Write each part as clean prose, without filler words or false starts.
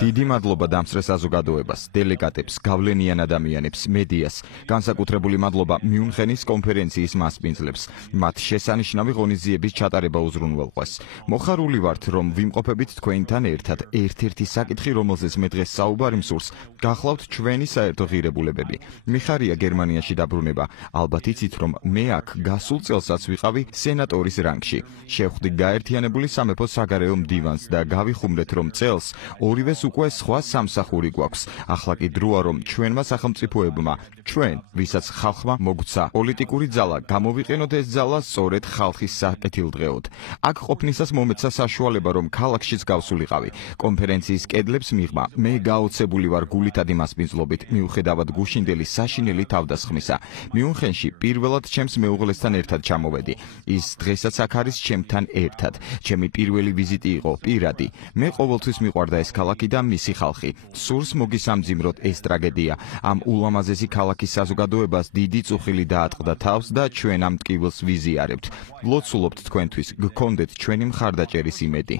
დიდი მადლობა დამსწრე საზოგადოებას, დელეგატებს, გავლენიან ადამიანებს, მედიას, განსაკუთრებული მადლობა მიუნხენის კონფერენციის მასპინძლებს, მათ შესანიშნავი ღონისძიების ჩატარება უზრუნველყვეს. მოხარული ვართ, რომ ვიმყოფებით თქვენთან ერთად. ერთ-ერთი საკითხი, რომელზეც მე დღეს საუბარი მსურს, გახლავთ ჩვენი საერთო ღირებულებები. მიხარია გერმანიაში დაბრუნება. ალბათ იცით, რომ მე აქ გასულ წელსაც ვიყავი სენატორის რანგში. შევხვდი გაერთიანებული სამეფო საგარეო მდივანს და გავიხუმრეთ, რომ წელს ორივეს უკვე სხვა სამსახური გვაქვს. ახლა კი დროა, რომ ჩვენმა სახელმწიფოებმა, ჩვენ, ვისაც ხალხმა მოგვცა პოლიტიკური ძალა, გამოვიყენოთ ეს ძალა სწორედ ხალხის საკეთილდღეოდ. აქ ყოფნისას მომეცა საშუალება, რომ ქალაქშიც გავსულიყავი. კონფერენციის კედლებს მიღმა, მე გაოცებული ვარ გულითადი მასპინძლობით, მიუხედავად გუშინდელი საშინელი თავდასხმისა. მიუნხენში პირველად ჩემს მეუღლესთან ერთად ჩამოვედი. ის დღესაც აქ არის ჩემთან ერთად. ჩემი პირველი ვიზიტი იყო პირადი. მე ყოველთვის მიყვარდა ეს ქალაქი და მისი ხალხი. სურს მოგისამძიმროთ ეს ტრაგედია. ამ ულამაზესი ქალაქის საზოგადოებას დიდი წუხილი დაატყდა თავს და ჩვენ ამ ტკივილს ვიზიარებთ. ლოცულობთ თქვენთვის, გქონდეთ ჩვენი მხარდაჭერის იმედი.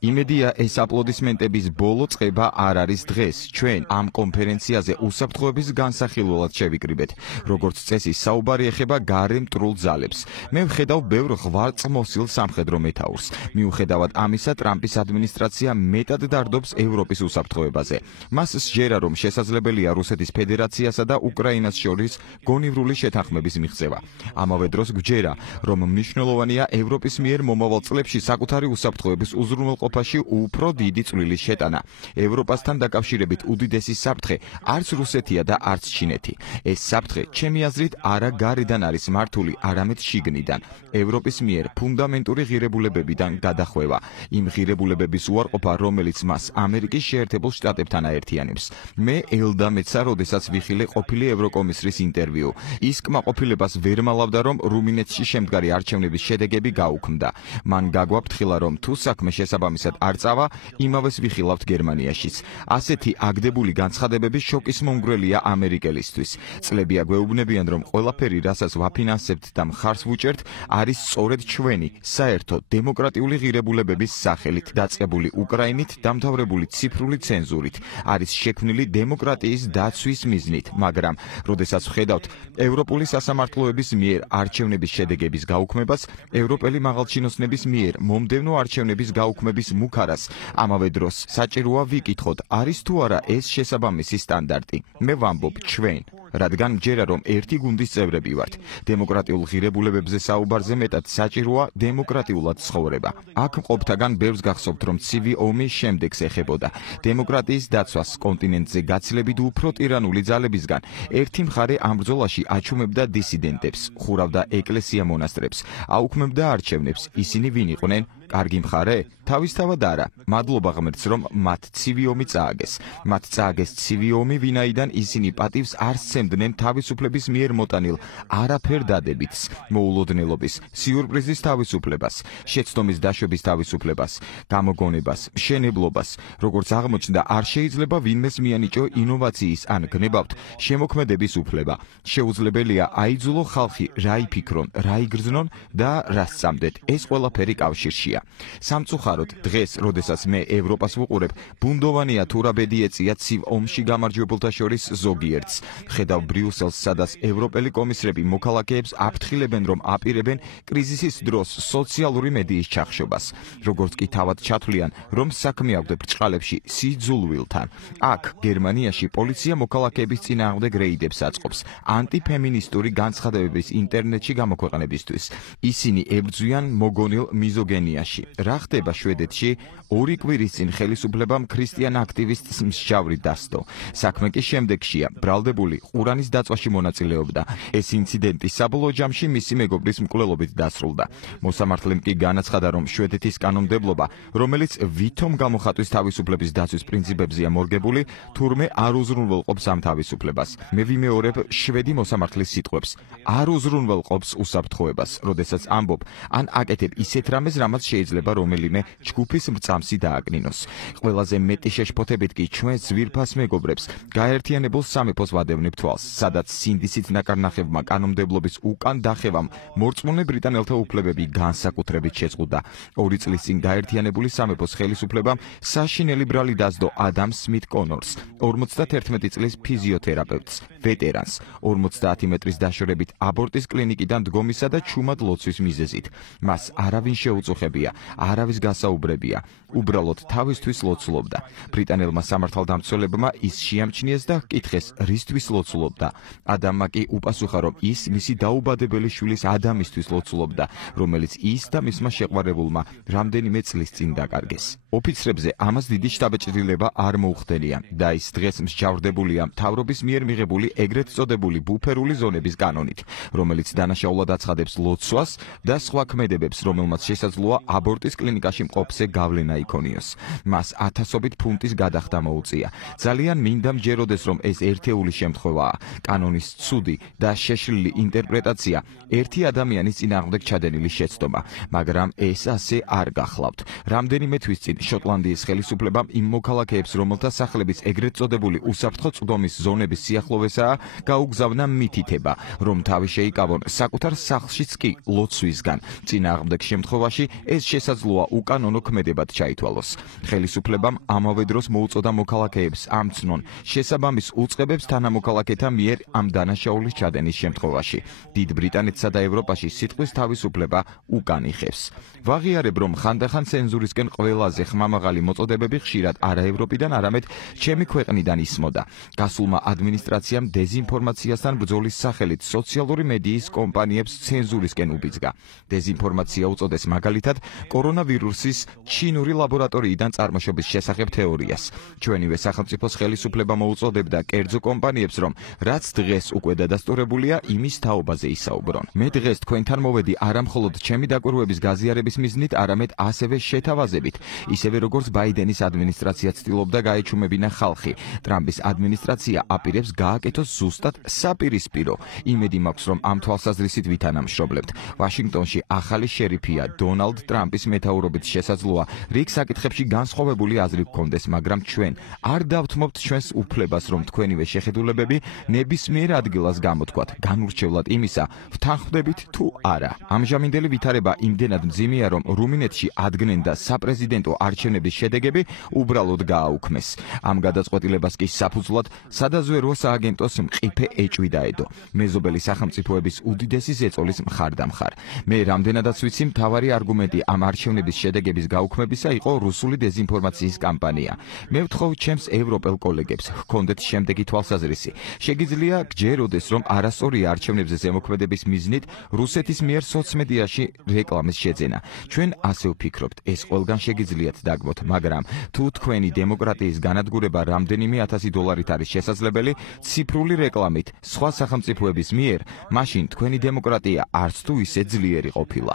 იმედია ეს აპლოდისმენტების ბოლო წყება არ არის დღეს. ჩვენ ამ კონფერენციაზე უსაფრთხოების განსახილველად შევიკრიბეთ. როგორც წესი, საუბარი ეხება გარე მტრულ ძალებს. მე ვხედავ ბევრ ღვაწლმოსილ სამხედრო მეთაურს. მიუხედავად ამისა, ტრამპის ადმინისტრაცია მეტად დარდობს ევროპის უსაფრთხოებაზე. მას სჯერა, რომ შესაძლებელია რუსეთის ფედერაციასა და უკრაინას შორის გონივრული შეთანხმების მიღწევა. ამავე დროს გვჯერა, რომ მნიშვნელოვანია ევროპის მიერ მომავალ წლებში საკუთარი უსაფრთხოების უზრუნველყოფა უფრო დიდი წვლილის შეტანა. ევროპასთან დაკავშირებით უდიდესი საფრთხე არც რუსეთია და არც ჩინეთი. ეს საფრთხე, ჩემი აზრით, არა გარედან არის მართული, არამედ შიგნიდან. ევროპის მიერ ფუნდამენტური ღირებულებებიდან გადახვევა. იმ ღირებულებების უარყოფა, რომელიც მას ამერიკის შეერთებულ შტატებთან აერთიანებს. მე ელდამეცა, როდესაც ვიხილე ყოფილი ევროკომისრის ინტერვიუ. ის კმაყოფილებას ვერ მალავდა, რომ რუმინეთში შემდგარი არჩევნების შედეგები გაუქმდა. მან გაგვაფრთხილა, რომ თუ საქმე შესაბამისად არ წავა, იმავეს ვიხილავთ გერმანიაშიც. ასეთი აგდებული განცხადებები შოკის მომგვრელია ამერიკელისთვის. წლებია გვეუბნებიან, რომ ყველაფერი, რასაც ვაფინანსებთ და მხარს ვუჭერთ, არის სწორედ ჩვენი, საერთო დემოკრატიული ღირებულებების სახელით დაწყებული უკრაინით დამთავრებული ციფრული ცენზურით. არის შექმნილი დემოკრატიის დაცვის მიზნით, მაგრამ, როდესაც ვხედავთ ევროპული სასამართლოების მიერ არჩევნების შედეგების გაუქმებას, ევროპელი მაღალჩინოსნების მიერ მომდევნო არჩევნების გაუქმების მუქარას, ამავე დროს საჭიროა ვიკითხოთ, არის თუ არა ეს შესაბამისი სტანდარტი. მე ვამბობ ჩვენ, რადგან მჯერა, რომ ერთი გუნდის წევრები ვართ. დემოკრატიულ ღირებულებებზე საუბარზე მეტად საჭიროა დემოკრატიულად ცხოვრება. აქ მყოფთაგან ბევრს გახსოვთ, რომ ცივი ომი შემდეგს ეხებოდა. დემოკრატიის დაცვას კონტინენტზე გაცილებით უფრო ტირანული ძალებისგან ერთი მხარე ამ ბრძოლაში აჩუმებდა დისიდენტებს, ხურავდა ეკლესია მონასტრებს, აუქმებდა არჩევნებს. ისინი ვინ იყვნენ? კარგი მხარე? თავისთავად არა. მადლობა ღმერთს, რომ მათ ცივი ომი წააგეს. მათ წააგეს ცივი ომი, ვინაიდან ისინი პატივს არ სცემდნენ თავისუფლების მიერ მოტანილ არაფერ დადებითს, მოულოდნელობის, სიურპრიზის თავისუფლებას, შეცდომის დაშვების თავისუფლებას, გამოგონებას, მშენებლობას. როგორც აღმოჩნდა, არ შეიძლება ვინმეს მიანიჭო ინოვაციის ან გნებავთ შემოქმედების უფლება. შეუძლებელია აიძულო ხალხი რა იფიქრონ, რა იგრძნონ და რა სწამდეთ. ეს ყველაფერი კავშირშია. სამწუხაროდ, დღეს, როდესაც მე ევროპას ვუყურებ, ბუნდოვანია თუ რა ბედი ეწია ცივ ომში გამარჯვებულთა შორის ზოგიერთს. ხედავ ბრიუსელს, სადაც ევროპელი კომისრები მოქალაქეებს აფრთხილებენ, რომ აპირებენ კრიზისის დროს სოციალური მედიის ჩახშობას. როგორც კი თავად ჩათვლიან, რომ საქმე აქვთ ბრჭყალებში სიძულვილთან. აქ, გერმანიაში, პოლიცია მოქალაქეების წინააღმდეგ რეიდებს აწყობს ანტიფემინისტური განცხადებების ინტერნეტში გამოქვეყნებისთვის. ისინი ებრძვიან მოგონილ მიზოგენიაში. რა ხდება შვედეთში? 2 კვირის წინ ხელისუფლებამ ქრისტიან აქტივისტს მსჯავრი დასდო. საქმე კი შემდეგშია. ბრალდებული ყურანის დაწვაში მონაწილეობდა. ეს ინციდენტი საბოლოო ჯამში მისი მეგობრის მკვლელობით დასრულდა. მოსამართლემ კი განაცხადა, რომ შვედეთის კანონმდებლობა, რომელიც ვითომ გამოხატვის თავისუფლების დაცვის პრინციპებზეა მორგებული, თურმე არ უზრუნველყოფს ამ თავისუფლებას. მე ვიმეორებ შვედი მოსამართლის სიტყვებს. არ უზრუნველყოფს უსაფრთხოებას, როდესაც ამბობ, ან აკეთებ ისეთ რამეს, რამაც შეიძლება რომელიმე ჯგუფის მრწამსი დააკნინოს. ყველაზე მეტი შეშფოთებით კი ჩვენს ძვირფას მეგობრებს გაერთიანებულ სამეფოს ვადევნებ თვალს, სადაც სინდისით ნაკარნახებმა კანონმდებლობის უკან დახევამ მორწმუნე ბრიტანელთა უფლებები განსაკუთრებით შეწყვიტა. 2 წლის წინ გაერთიანებული სამეფოს ხელისუფლებამ საშინელი ბრალი დასდო ადამ სმით კონორს, 51 წლის ფიზიოთერაპევტს, ვეტერანს, 50 მეტრის დაშორებით აბორტის კლინიკიდან დგომისა და ჩუმად ლოცვის მიზეზით. მას არავინ შეუწუხებია, არავის გასაუბრებია, უბრალოდ თავისთვის ლოცულობდა. ბრიტანელმა სამართალდამცველებმა ის შეამჩნიეს და ჰკითხეს, რისთვის ლოცულობდა. ადამმა კი უპასუხა, რომ ის მისი დაუბადებელი შვილის ადამისთვის ლოცულობდა, რომელიც ის და მისმა შეყვარებულმა რამდენიმე წლის წინ დაკარგეს. ოფიცრებზე ამას დიდი შთაბეჭდილება არ მოუხდენია და ის დღეს მსჯავრდებულია მთავრობის მიერ მიღებული ეგრეთ წოდებული ბუფერული ზონების კანონით, რომელიც დანაშაულად აცხადებს ლოცვას და სხვა ქმედებებს, რომელმაც შესაძლოა აბორტის კლინიკაში მყოფზე გავლენა იქონიოს. მას 1000-ობით ფუნტის გადახდა მოუწია. ძალიან მინდა მჯეროდეს, რომ ეს ერთეული შემთხვევაა. კანონის ცუდი და შეშლილი ინტერპრეტაცია ერთი ადამიანის წინააღმდეგ ჩადენილი შეცდომა, მაგრამ ეს ასე არ გახლავთ. რამდენიმე თვის წინ შოტლანდიის ხელისუფლებამ იმ მოქალაქეებს, რომელთა სახლებიც ეგრეთ წოდებული უსაფრთხო წვდომის ზონების სიახლოვესაა, გაუგზავნა მითითება, რომ თავი შეიკავონ საკუთარ სახლშიც კი ლოცვისგან. წინააღმდეგ შემთხვევაში ეს შესაძლოა უკანონო ქმედებად ჩაითვალოს. ხელისუფლებამ ამავე დროს მოუწოდა მოქალაქეებს ამცნონ შესაბამის უწყებებს თანამოქალაქეთა მიერ ამ დანაშაულის ჩადენის შემთხვევაში. დიდ ბრიტანეთსა და ევროპაში სიტყვის თავისუფლება უკან იხევს. ვაღიარებ, რომ ხანდახან ცენზურისკენ ყველაზე ხმამაღალი მოწოდებები ხშირად არა ევროპიდან, არამედ ჩემი ქვეყნიდან ისმოდა. გასულმა ადმინისტრაციამ დეზინფორმაციასთან ბრძოლის სახელით სოციალური მედიის კომპანიებს ცენზურისკენ უბიძგა. დეზინფორმაცია უწოდეს მაგალითად კორონავირუსის ჩინური ლაბორატორიიდან წარმოშობის შესახებ თეორიას. ჩვენივე სახელმწიფოს ხელისუფლება მოუწოდებდა კერძო კომპანიებს, რომ რაც დღეს უკვე დადასტურებულია, იმის თაობაზე ისაუბრონ. მე დღეს თქვენთან მოვედი არა მხოლოდ ჩემი დაკვირვების გაზიარების მიზნით, არამედ ასევე შეთავაზებით, ისევე როგორც ბაიდენის ადმინისტრაცია ცდილობდა გაეჩუმებინა ხალხი. ტრამპის ადმინისტრაცია აპირებს გააკეთოს ზუსტად საპირისპირო. იმედი მაქვს, რომ ამ თვალსაზრისით ვითანამშრომლებთ. ვაშინგტონში ახალი შერიფია დონალდ ტრამპის მეთაურობით შესაძლოა რიგ საკითხებში განსხვავებული აზრი გქონდეს, მაგრამ ჩვენ არ დავთმობთ ჩვენს უფლებას, რომ თქვენივე შეხედულებები ნებისმიერ ადგილას გამოთქვათ, განურჩევლად იმისა, ვთანხმდებით თუ არა. ამჟამინდელი ვითარება იმდენად მძიმეა, რომ რუმინეთში ადგენენ და საპრეზიდენტო არჩევნების შედეგები უბრალოდ გააუქმეს. ამ გადაწყვეტილებას კი საფუძვლად სადაზვერვო სააგენტოს მყიფე ეჭვი დაედო. მეზობელი სახელმწიფოების უდიდესი ზეწოლის მხარდამხარ. მე რამდენადაც ვიცი, მთავარი არგუმენტი ამ არჩევნების შედეგების გაუქმებისა იყო რუსული დეზინფორმაციის კამპანია. მე ვთხოვ ჩემს ევროპელ კოლეგებს, ჰქონდეთ შემდეგი თვალსაზრისი. შეგიძლია გჯეროდეს, რომ არასწორია არჩევნებზე ზემოქმედების მიზნით რუსეთის მიერ სოციმედიაში რეკლამის შეძენა. ჩვენ ასე ვფიქრობთ, ეს ყველგან შეგიძლიათ დაგმოთ, მაგრამ თუ თქვენი დემოკრატიის განადგურება რამდენიმე 1000 დოლარით არის შესაძლებელი ციფრული რეკლამით სხვა სახელმწიფოების მიერ, მაშინ თქვენი დემოკრატია არც თუ ისე ძლიერი ყოფილა.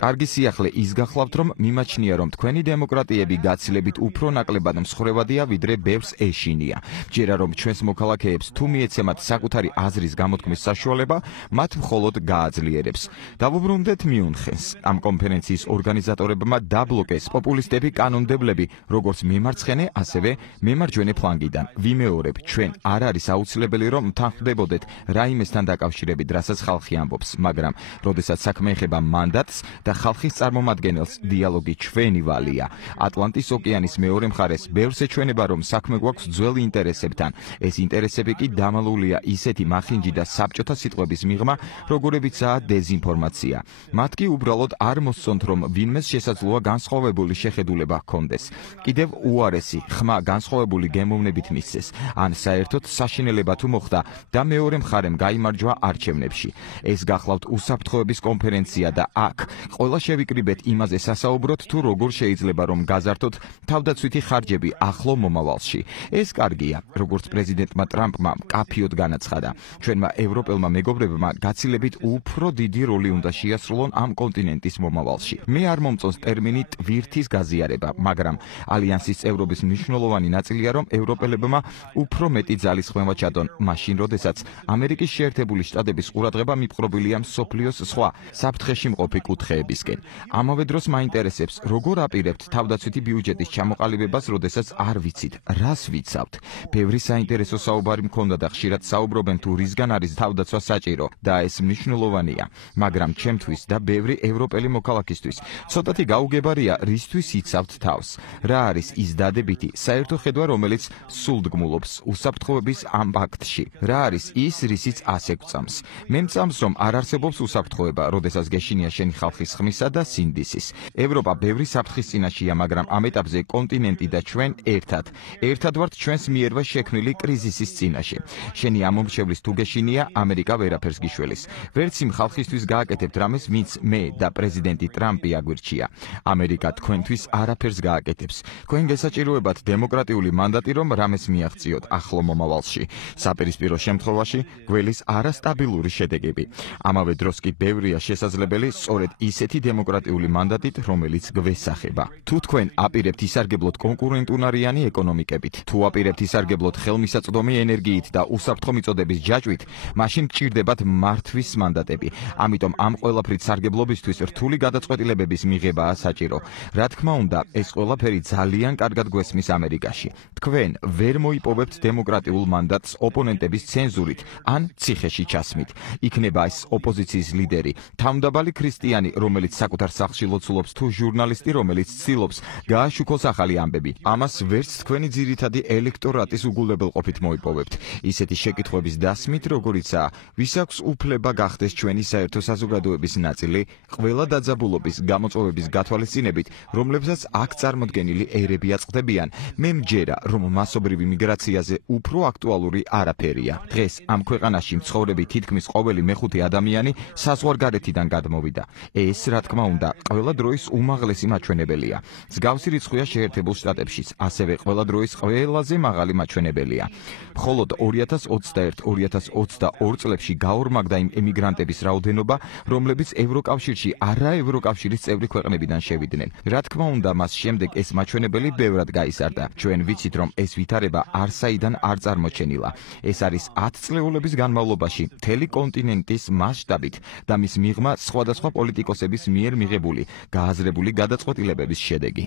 კარგი სიახლე ის გახლავთ, რომ მიმაჩნია, რომ თქვენი დემოკრატიები გაცილებით უფრო ნაკლებად მსხვერპლადია, ვიდრე ბევრს ეშინია. ჯერა რომ ჩვენს მოქალაქეებს თუ მიეცემათ საკუთარი აზრის გამოთქმის საშუალება, მათ მხოლოდ გააძლიერებს. დავუბრუნდეთ მიუნხენს. ამ კონფერენციის ორგანიზატორებმა დაბლოკეს პოპულისტები კანონმდებლები, როგორც მემარცხენე, ასევე მემარჯვენე ფლანგიდან. ვიმეორებ, ჩვენ არ არის აუცილებელი, რომ თანხმდებოდეთ რაიმესთან დაკავშირებით, რასაც ხალხი ამბობს, მაგრამ როდესაც საქმე ეხება მანდატს და ხალხის წარმომადგენელს, დიალოგი ჩვენი ვალია. ატლანტის ოკეანის მეორე მხარეს ბევრს ეჩვენება, რომ საქმე გვაქვს ძველ ინტერესებთან. ეს ინტერესები კი დამალულია ისეთი მახინჯი და საბჭოთა სიტყვების მიღმა, როგორებიცაა დეზინფორმაცია. მათ კი უბრალოდ არ მოსწონთ, რომ ვინმეს შესაძლოა განსხვავებული შეხედულება ჰქონდეს. კიდევ უარესი ხმა განსხვავებული გემოვნებით მისცეს, ან საერთოდ საშინელება თუ მოხდა და მეორე მხარემ გაიმარჯვა არჩევნებში. ეს გახლავთ უსაფრთხოების კონფერენცია და აქ ყველა შევიკრიბეთ იმაზე სასაუბროთ, თუ როგორ შეიძლება რომ გაზართოთ თავდაცვითი ხარჯები ახლო მომავალში. ეს კარგია, როგორც პრეზიდენტმა ტრამპმა მკაფიოდ განაცხადა. ჩვენმა ევროპელმა მეგობრებმა გაცილებით უფრო დიდი როლი უნდა შეასრულონ ამ კონტინენტის მომავალში. მე არ მომწონს ტერმინი ტვირთის გაზიარება, მაგრამ ალიანსის წევრობის მნიშვნელოვანი ნაწილია, რომ ევროპელებმა უფრო მეტი ძალისხმევა ჩადონ, მაშინ, როდესაც ამერიკის შეერთებული შტატების ყურადღება მიპყრობილია მსოფლიოს სხვა საფრთხეში მყოფი კუთხეებისკენ. ამავე დროს მაინტერესებს, როგორ აპირებთ თავდაცვითი ბიუჯეტის ჩამოყალიბებას, როდესაც არ ვიცით, რას ვიცავთ. ბევრი საინტერესო საუბარი მქონდა და ხშირად საუბრობენ თუ რისგან არის თავდაცვა საჭირო და ეს მნიშვნელოვანია, მაგრამ ჩემთვის და ბევრი ევროპელი მოქალაქისთვის ცოტათი გაუგებარია, რისთვის იცავთ თავს. რა არის ის დადებითი საერთო ხედვა, რომელიც სულდგმულობს უსაფრთხოების ამ ფაქტში? რა არის ის, რისიც ასე გვწამს? მე მწამს, რომ არ არსებობს უსაფრთხოება, როდესაც გეშინია შენი ხალხის ხმისა და სინდისის. ევროპა ბევრი საფრთხის წინაშეა, მაგრამ ამ ეტაპზე კონტინენტი და ჩვენ ერთად ვართ ჩვენს მიერვე შექმნილი კრიზისის წინაშე. შენი ამომრჩევლის თუ გეშინია, ამერიკა ვერაფერს გიშველის. ვერც იმ ხალხისთვის გააკეთებთ რამეს, ვინც მე და პრეზიდენტი ტრამპი აგვირჩია. ამერიკა თქვენთვის არაფერს გააკეთებს. თქვენ გესაჭიროებათ დემოკრატიული მანდატი, რომ რამეს მიაღწიოთ ახლო მომავალში. საპირისპირო შემთხვევაში გველის არასტაბილური შედეგები. ამავე დროს კი ბევრია შესაძლებელი სწორედ ისეთი დემოკრატიული მანდატით, რომელიც გვესახება. თუ თქვენ აპირებთ ისარგებლოთ კონკურენტუნარიანი ეკონომიკებით, თუ აპირებთ ისარგებლოთ ხელმისაწვდომი ენერგიით და უსაფრთხო მიწოდების ჯაჭვით, მაშინ გჭირდებათ მართვის მანდატები. ამიტომ ამ ყველაფრით სარგებლობისთვის რთული გადაწყვეტილებების მიღებაა საჭირო. რა თქმა უნდა, ეს ყველაფერი ძალიან კარგად გვესმის ამერიკაში. თქვენ ვერ მოიპოვებთ დემოკრატიულ მანდატს ოპონენტების ცენზურით ან ციხეში ჩასმით. იქნება ეს ოპოზიციის ლიდერი, თავმდაბალი ქრისტიანი, რომელიც საკუთარ სახლში ლოცულობს, თუ ჟურნალისტი, რომელიც ცდილობს გააშუქოს ახალი ამბები. ამას ვერც თქვენი ძირითადი ელექტორატის უგულებელყოფით მოიპოვებთ. ისეთი შეკითხვების დასმით, როგორიცაა, ვის აქვს უფლება გახდეს ჩვენი საერთო საზოგადოების ნაწილი, ყველა დაძაბულობის, გამოწვევების გათვალისწინებით, რომლებსაც აქ წარმოდგენილი ერები აწყდებიან, მე მჯერა, რომ მასობრივი მიგრაციაზე უფრო აქტუალური არაფერია. დღეს ამ ქვეყანაში მცხოვრები თითქმის ყოველი მეხუთე ადამიანი საზღვარგარეთიდან გადმოვიდა. ეს, რა თქმა უნდა, ყველა დროის უმაღლესი მაჩვენებელია. მსგავსი რიცხვია შეერთებულ შტატებშიც, ასევე ყველა დროის ყველაზე მაღალი მაჩვენებელია. მხოლოდ 2021-2022 წლებში გაორმაგდა იმ ემიგრანტების რაოდენობა, რომლებიც ევროკავშირში არა ევროკავშირის წევრი ქვეყნებიდან შევიდნენ. რა თქმა უნდა, მას შემდეგ ეს მაჩვენებელი ბევრად გაიზარდა. ჩვენ ვიცით, რომ ეს ვითარება არსაიდან არ წარმოჩენილა. ეს არის 10 წლეულების განმავლობაში მთელი კონტინენტის მასშტაბით და მის მიღმა სხვადასხვა პოლიტიკოსების მიერ მიღებული გააზრებული გადაწყვეტილებების შედეგი.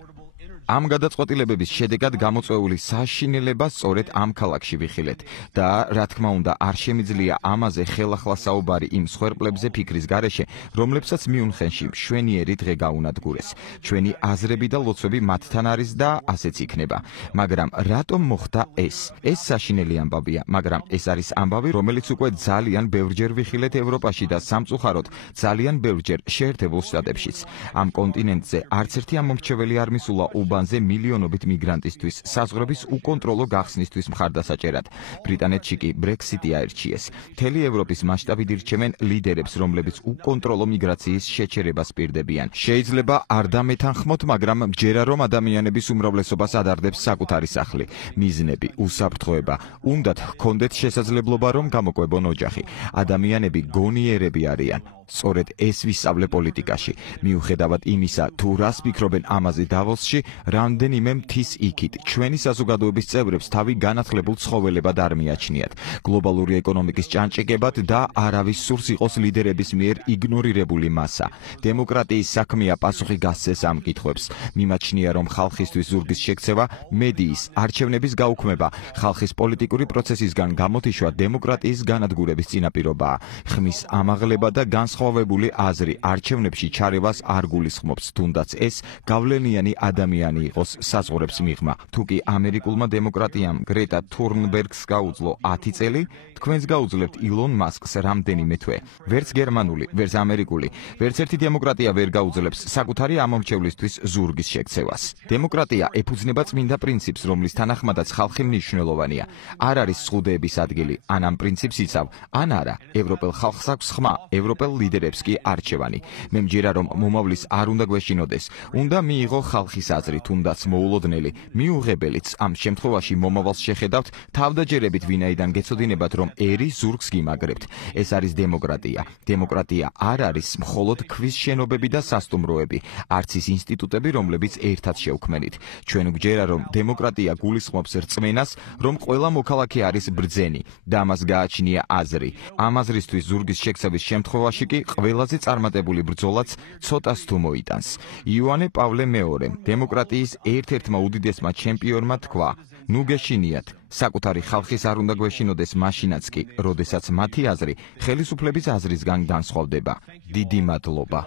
ამ გადაწყვეტილებების შედეგად გამოწვეული საშინელება სწორედ ამ ქალაქში ვიხილეთ და რა თქმა უნდა არ შემიძლია ამაზე ხელახლა საუბარი იმ სხვერპლებზე ფიქრის გარეშე, რომლებსაც მიუნხენში მშვენიერი დღე გაუნადგურეს. ჩვენი აზრები და ლოცვები მათთან არის და ასეც იქნება. მაგრამ რატომ მოხდა ეს? ეს საშინელი ამბავია, მაგრამ ეს არის ამბავი, რომელიც უკვე ძალიან ბევრჯერ ვიხილეთ ევროპაში და სამწუხაროდ ძალიან ბევრჯერ შეერთებულ შტატებშიც. ამ კონტინენტზე არც ერთი ამომრჩეველი არ მისულა უბანზე მილიონობით მიგრანტისთვის საზღვრების უკონტროლო გახსნისთვის მხარდასაჭერად. ბრიტანეთში კი ბრექსიტი აირჩიეს. მთელი ევროპის მასშტაბით ირჩევენ ლიდერებს, რომლებიც უკონტროლო მიგრაციის შეჩერებას პირდებიან. შეიძლება არ დამეთანხმოთ, მაგრამ მჯერა, რომ ადამიანების უმრავლესობას ადარდებს საკუთარი სახლი, მიზნები, უსაფრთხოება. უნდათ ჰქონდეთ შესაძლებლობა, რომ გამოკვებონ ოჯახი. ადამიანები გონიერები არიან. სწორედ ეს ვისწავლე პოლიტიკაში. მიუხედავად იმისა, თუ რას ფიქრობენ ამაზე დავოსში, რამდენიმე მთის იქით ჩვენი საზოგადოების წევრებს თავი განათლებულ ცხოველებად არ მიაჩნიათ. გლობალური ეკონომიკის ჭანჭიკებად და არავის სურს იყოს ლიდერების მიერ იგნორირებული მასა. დემოკრატიის საქმეა პასუხი გასცეს ამ კითხვებს. მიმაჩნია, რომ ხალხისთვის ზურგის შექცევა, მედიის, არჩევნების გაუქმება, ხალხის პოლიტიკური პროცესისგან გამოთიშვა დემოკრატიის განადგურების წინაპირობაა. ხმის ამაღლება და განსხვავებული აზრი არჩევნებში ჩარევას არ გულისხმობს, თუნდაც ეს გავლენიანი ადამიანი იყოს საზღვრებს მიღმა. თუ კი ამერიკულმა დემოკრატიამ გრეტა თურნბერგს გაუძლო 10 წელი, თქვენს გაუძლებთ ილონ მასკს რამდენიმე თვე. ვერც გერმანული, ვერც ამერიკული, ვერც ერთი დემოკრატია ვერ გაუძლებს საკუთარი ამომრჩევლისთვის ზურგის შექცევას. დემოკრატია ეფუძნება წმინდა პრინციპს, რომლის თანახმადაც ხალხი მნიშვნელოვანია. არ არის ზღუდეების ადგილი, ან ამ პრინციპს იცავ, ან არა. ევროპელ ხალხს აქვს ხმა, ევროპელ ლიდერებს კი არჩევანი. მე მჯერა რომ მომავლის არ უნდა გვეშინოდეს, უნდა მიიღო ხალხის აზრი, თუნდაც მოულოდნელი, მიუღებელიც. ამ შემთხვევაში მომავალს შეხედავთ თავდაჯერებით, ვინაიდან გეცოდინებათ, რომ ერი ზურგს გიმაგრებთ. ეს არის დემოკრატია. დემოკრატია არ არის მხოლოდ ქვის შენობები და სასტუმროები, არც ის ინსტიტუტები, რომლებიც ერთად შევქმნით. ჩვენ გვჯერა, რომ დემოკრატია გულისხმობს რწმენას, რომ ყველა მოქალაქე არის ბრძენი და ამას გააჩნია აზრი. ამ აზრისთვის ზურგის შექცევის შემთხვევაში კი ყველაზე წარმატებული ბრძოლაც ცოტას თუ მოიტანს. იოანე პავლე მეორე, დემოკრატიის ერთ-ერთმა უდიდესმა ჩემპიონმა თქვა: ნუ გეშინიათ, საკუთარი ხალხის არ უნდა გვეშინოდეს მაშინაც კი, როდესაც მათი აზრი ხელისუფლების აზრისგან განსხვავდება. დიდი მადლობა.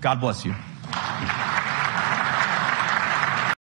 God bless you.